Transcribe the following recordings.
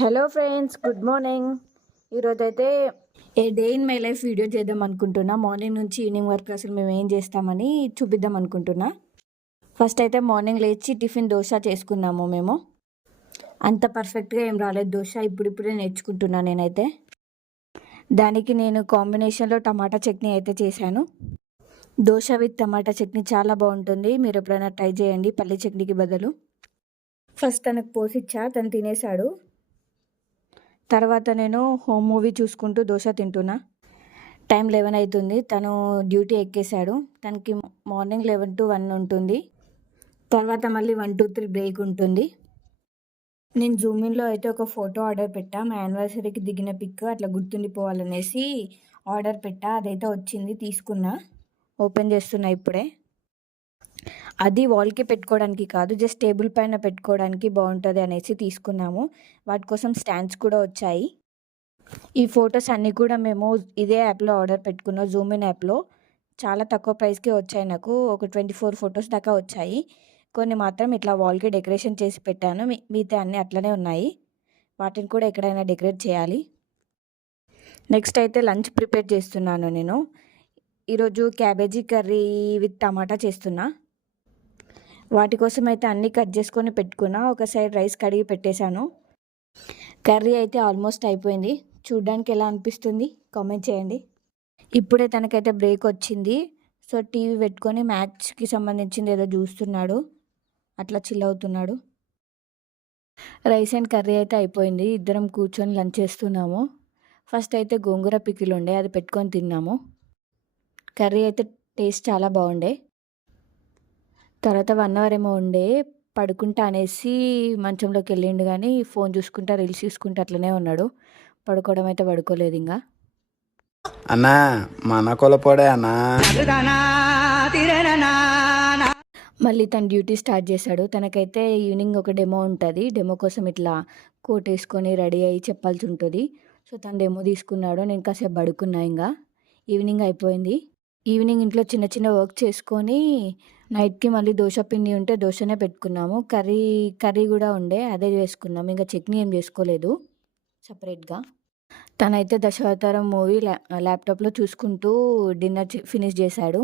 Hello friends, good morning. ఈరోజైతే a day in my life video చేద్దాం అనుకుంటున్నా. Morning నుంచి ఈవినింగ్ వరకు అసలు మేము ఏం చేస్తామని చూపిద్దాం అనుకుంటున్నా. ఫస్ట్ అయితే మార్నింగ్ లేచి టిఫిన్ దోశ చేసుకున్నాము మేము. అంత పర్ఫెక్ట్గా ఏం రాలేదు దోశ, ఇప్పుడిప్పుడే నేర్చుకుంటున్నా నేనైతే. దానికి నేను కాంబినేషన్లో టమాటా చట్నీ అయితే చేశాను. దోశ విత్ టమాటా చట్నీ చాలా బాగుంటుంది, మీరు ఎప్పుడైనా ట్రై చేయండి పల్లి చట్నీకి బదులు. ఫస్ట్ తనకు పోసిచ్చా, తను తినేశాడు. తర్వాత నేను హోమ్ మూవీ చూసుకుంటూ దోశ తింటున్నా. టైం 11 అవుతుంది, తను డ్యూటీ ఎక్కేశాడు. తనకి మార్నింగ్ 11 to 1 ఉంటుంది, తర్వాత మళ్ళీ 1 to 3 బ్రేక్ ఉంటుంది. నేను జూమిన్లో అయితే ఒక ఫోటో ఆర్డర్ పెట్టా, మా యానివర్సరీకి దిగిన పిక్ అట్లా గుర్తుండిపోవాలనేసి ఆర్డర్ పెట్టా. అదైతే వచ్చింది, తీసుకున్నా, ఓపెన్ చేస్తున్నా ఇప్పుడే. అది వాల్కి పెట్టుకోవడానికి కాదు, జస్ట్ టేబుల్ పైన పెట్టుకోవడానికి బాగుంటుంది అనేసి తీసుకున్నాము. వాటి కోసం స్టాండ్స్ కూడా వచ్చాయి. ఈ ఫొటోస్ అన్నీ కూడా మేము ఇదే యాప్లో ఆర్డర్ పెట్టుకున్నాం, జూమిన్ యాప్లో. చాలా తక్కువ ప్రైస్కి వచ్చాయి, నాకు ఒక 24 ఫొటోస్ దాకా వచ్చాయి. కొన్ని మాత్రం ఇట్లా వాల్కి డెకరేషన్ చేసి పెట్టాను, మిగతా అన్నీ అట్లనే ఉన్నాయి. వాటిని కూడా ఎక్కడైనా డెకరేట్ చేయాలి. నెక్స్ట్ అయితే లంచ్ ప్రిపేర్ చేస్తున్నాను నేను. ఈరోజు క్యాబేజీ కర్రీ విత్ టమాటా చేస్తున్నా. వాటి కోసం అయితే అన్నీ కట్ చేసుకొని పెట్టుకున్నా. ఒక సైడ్ రైస్ కడిగి పెట్టేశాను. కర్రీ అయితే ఆల్మోస్ట్ అయిపోయింది. చూడ్డానికి ఎలా అనిపిస్తుంది కామెంట్ చేయండి. ఇప్పుడే తనకైతే బ్రేక్ వచ్చింది, సో టీవీ పెట్టుకొని మ్యాచ్కి సంబంధించింది ఏదో చూస్తున్నాడు, అట్లా చిల్ అవుతున్నాడు. రైస్ అండ్ కర్రీ అయితే అయిపోయింది, ఇద్దరం కూర్చొని లంచ్ చేస్తున్నాము. ఫస్ట్ అయితే గోంగూర పికిల్ ఉండే, అది పెట్టుకొని తిన్నాము. కర్రీ అయితే టేస్ట్ చాలా బాగుండే. తర్వాత 1 hour ఏమో ఉండే, పడుకుంటా అనేసి మంచంలోకి వెళ్ళిండు, కానీ ఫోన్ చూసుకుంటా రీల్స్ చూసుకుంటా అట్లనే ఉన్నాడు. పడుకోవడం అయితే పడుకోలేదు ఇంకా. అన్నా మన కొలపోడే అన్నా. మళ్ళీ తన డ్యూటీ స్టార్ట్ చేశాడు. తనకైతే ఈవినింగ్ ఒక డెమో ఉంటుంది, డెమో కోసం ఇట్లా కోట్ వేసుకొని రెడీ అయ్యి చెప్పాల్సి ఉంటుంది. సో తను డెమో తీసుకున్నాడు, నేను కాసేపు పడుకున్నా. ఇంకా ఈవినింగ్ అయిపోయింది. ఈవినింగ్ ఇంట్లో చిన్న చిన్న వర్క్ చేసుకొని నైట్కి మళ్ళీ దోశ పిండి ఉంటే దోశనే పెట్టుకున్నాము. కర్రీ కూడా ఉండే, అదే చేసుకున్నాము. ఇంకా చట్నీ ఏం చేసుకోలేదు సపరేట్గా. తనైతే దశావతారం మూవీ ల్యాప్టాప్లో చూసుకుంటూ డిన్నర్ ఫినిష్ చేశాడు.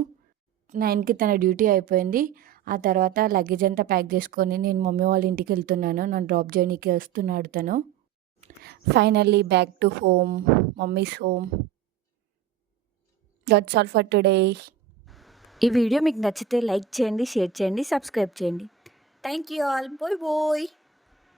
9కి తన డ్యూటీ అయిపోయింది. ఆ తర్వాత లగేజ్ అంతా ప్యాక్ చేసుకొని నేను మమ్మీ వాళ్ళ ఇంటికి వెళ్తున్నాను, నన్ను డ్రాప్ చేయడానికి వస్తున్నాడు తను. Finally back to home, mummy's home. That's all for today. ఈ వీడియో మీకు నచ్చితే లైక్ చేయండి, షేర్ చేయండి, సబ్స్క్రైబ్ చేయండి. Thank you all. Bye bye.